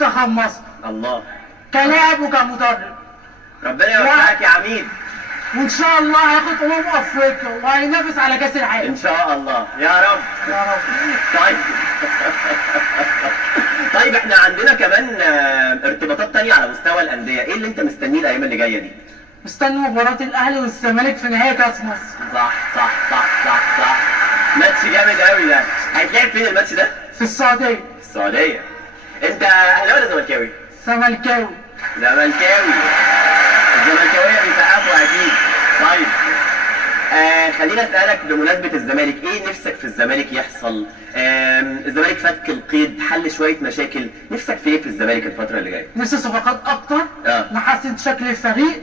منتخب مصر الله. كلاعب وكمدرب، ربنا يوفقك يا عميد. وان شاء الله هياخد افريقيا وهينافس على كاس العالم ان شاء الله يا رب. يا رب. طيب. طيب احنا عندنا كمان ارتباطات تانية على مستوى الأندية، ايه اللي انت مستنيه الأيام اللي جاية دي؟ مستني مباراة الأهلي والزمالك في نهائي كأس مصر. صح صح صح صح صح. ماتش جامد قوي ده. هيتلعب فين الماتش ده؟ في السعودية. السعودية. انت أهلاوي ولا زملكاوي؟ زملكاوي. زملكاوي. الزملكاوية بيسقفوا أكيد. طيب. خليني اسالك بمناسبه الزمالك، ايه نفسك في الزمالك يحصل؟ الزمالك فك القيد، حل شويه مشاكل، نفسك في ايه في الزمالك الفتره اللي جايه؟ نفسي صفقات اكتر نحسن شكل الفريق.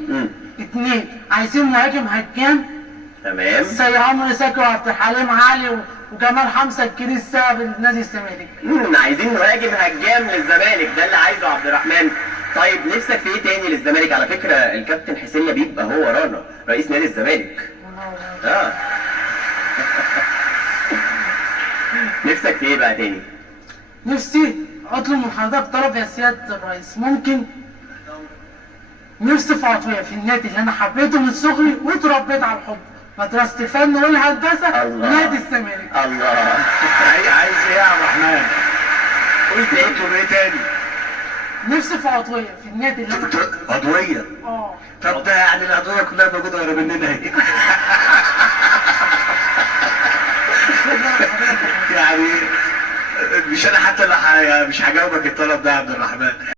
2 عايزين مهاجم هجام تمام زي عمرو زكي وعبد الحليم علي وجمال حمزه الكريس سبب نادي الزمالك. عايزين مهاجم هجام للزمالك، ده اللي عايزه عبد الرحمن. طيب نفسك في ايه تاني للزمالك؟ على فكره الكابتن حسين لبيب هو ورانا رئيس نادي الزمالك. نفسك في ايه بقى تاني؟ نفسي اطلب من حضرتك طلب يا سياده الرئيس، ممكن؟ نفسي في عطيه في النادي اللي انا حبيته من صغري واتربيت على الحب، مدرسه الفن والهندسه نادي الزمالك. الله. عايز ايه يا عبد الرحمن؟ قلت اطلب ايه تاني؟ نفسي في عضويه في النادي اللي انا عضويه؟ طب ده يعني العضويه كلها موجوده ورا مننا اهي. يعني مش انا حتى اللي مش هجاوبك الطلب ده يا عبد الرحمن.